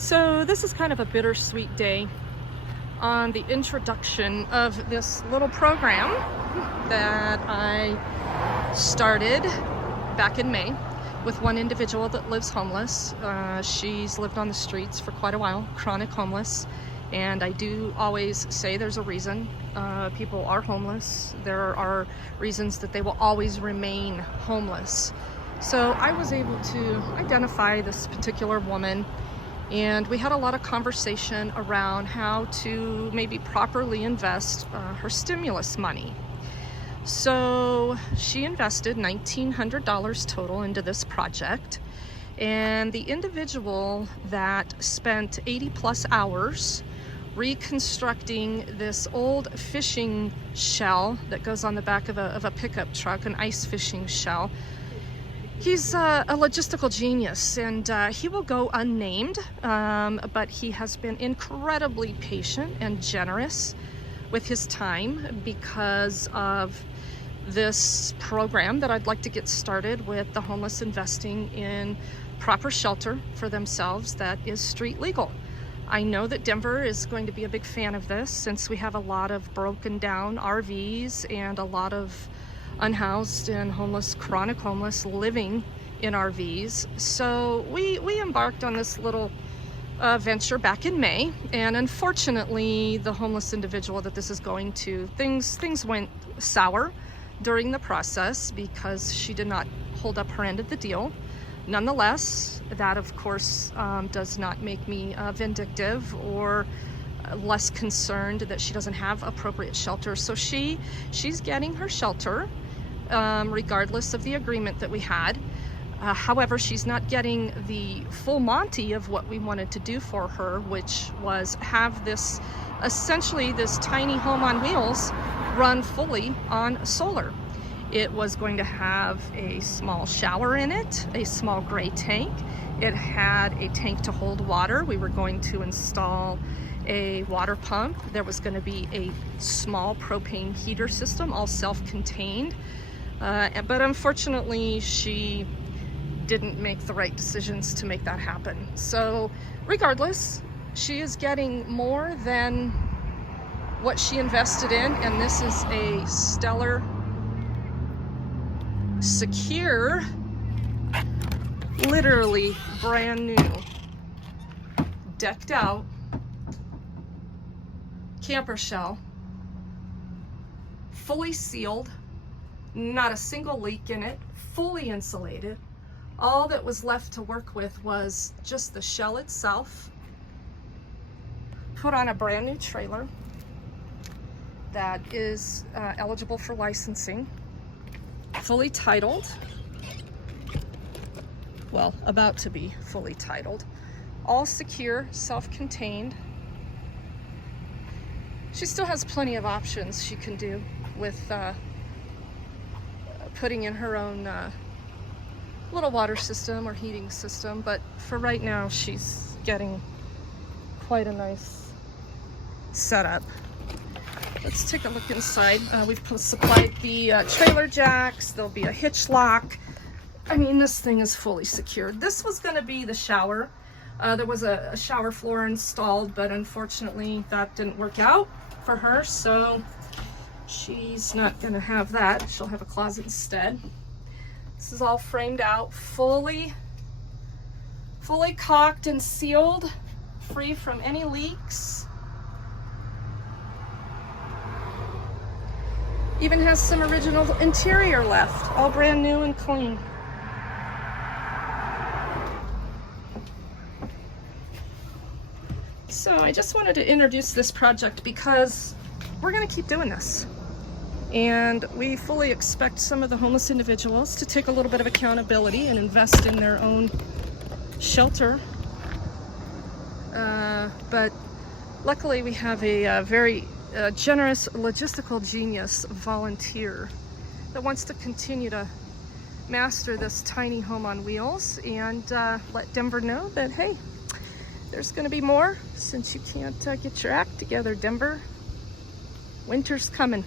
So this is kind of a bittersweet day on the introduction of this little program that I started back in May with one individual that lives homeless. She's lived on the streets for quite a while, chronic homeless, and I do always say there's a reason people are homeless. There are reasons that they will always remain homeless. So I was able to identify this particular woman, and we had a lot of conversation around how to maybe properly invest her stimulus money. So she invested $1,900 total into this project, and the individual that spent 80 plus hours reconstructing this old fishing shell that goes on the back of a pickup truck, an ice fishing shell. He's a logistical genius, and he will go unnamed, but he has been incredibly patient and generous with his time because of this program that I'd like to get started with the homeless investing in proper shelter for themselves that is street legal. I know that Denver is going to be a big fan of this since we have a lot of broken down RVs and a lot of unhoused and homeless, chronic homeless living in RVs. So we embarked on this little venture back in May, and unfortunately the homeless individual that this is going to, things went sour during the process because she did not hold up her end of the deal. Nonetheless, that of course does not make me vindictive or less concerned that she doesn't have appropriate shelter. So she's getting her shelter regardless of the agreement that we had. However, she's not getting the full Monty of what we wanted to do for her, which was have this, essentially this tiny home on wheels run fully on solar. It was going to have a small shower in it, a small gray tank. It had a tank to hold water. We were going to install a water pump. There was going to be a small propane heater system, all self-contained. But unfortunately, she didn't make the right decisions to make that happen. So regardless, she is getting more than what she invested in, and this is a stellar, secure, literally brand new, decked out camper shell, fully sealed, not a single leak in it, fully insulated. All that was left to work with was just the shell itself, put on a brand new trailer that is eligible for licensing, fully titled, well, about to be fully titled, all secure, self-contained. She still has plenty of options she can do with putting in her own little water system or heating system, but for right now she's getting quite a nice setup. Let's take a look inside. We've supplied the trailer jacks. There'll be a hitch lock. I mean, this thing is fully secured. This was going to be the shower. There was a shower floor installed, but unfortunately that didn't work out for her, so she's not going to have that. She'll have a closet instead. This is all framed out, fully caulked and sealed, free from any leaks. Even has some original interior left, all brand new and clean. So I just wanted to introduce this project because we're going to keep doing this. And we fully expect some of the homeless individuals to take a little bit of accountability and invest in their own shelter. But luckily we have a very generous logistical genius volunteer that wants to continue to master this tiny home on wheels and let Denver know that, hey, there's going to be more since you can't get your act together, Denver. Winter's coming.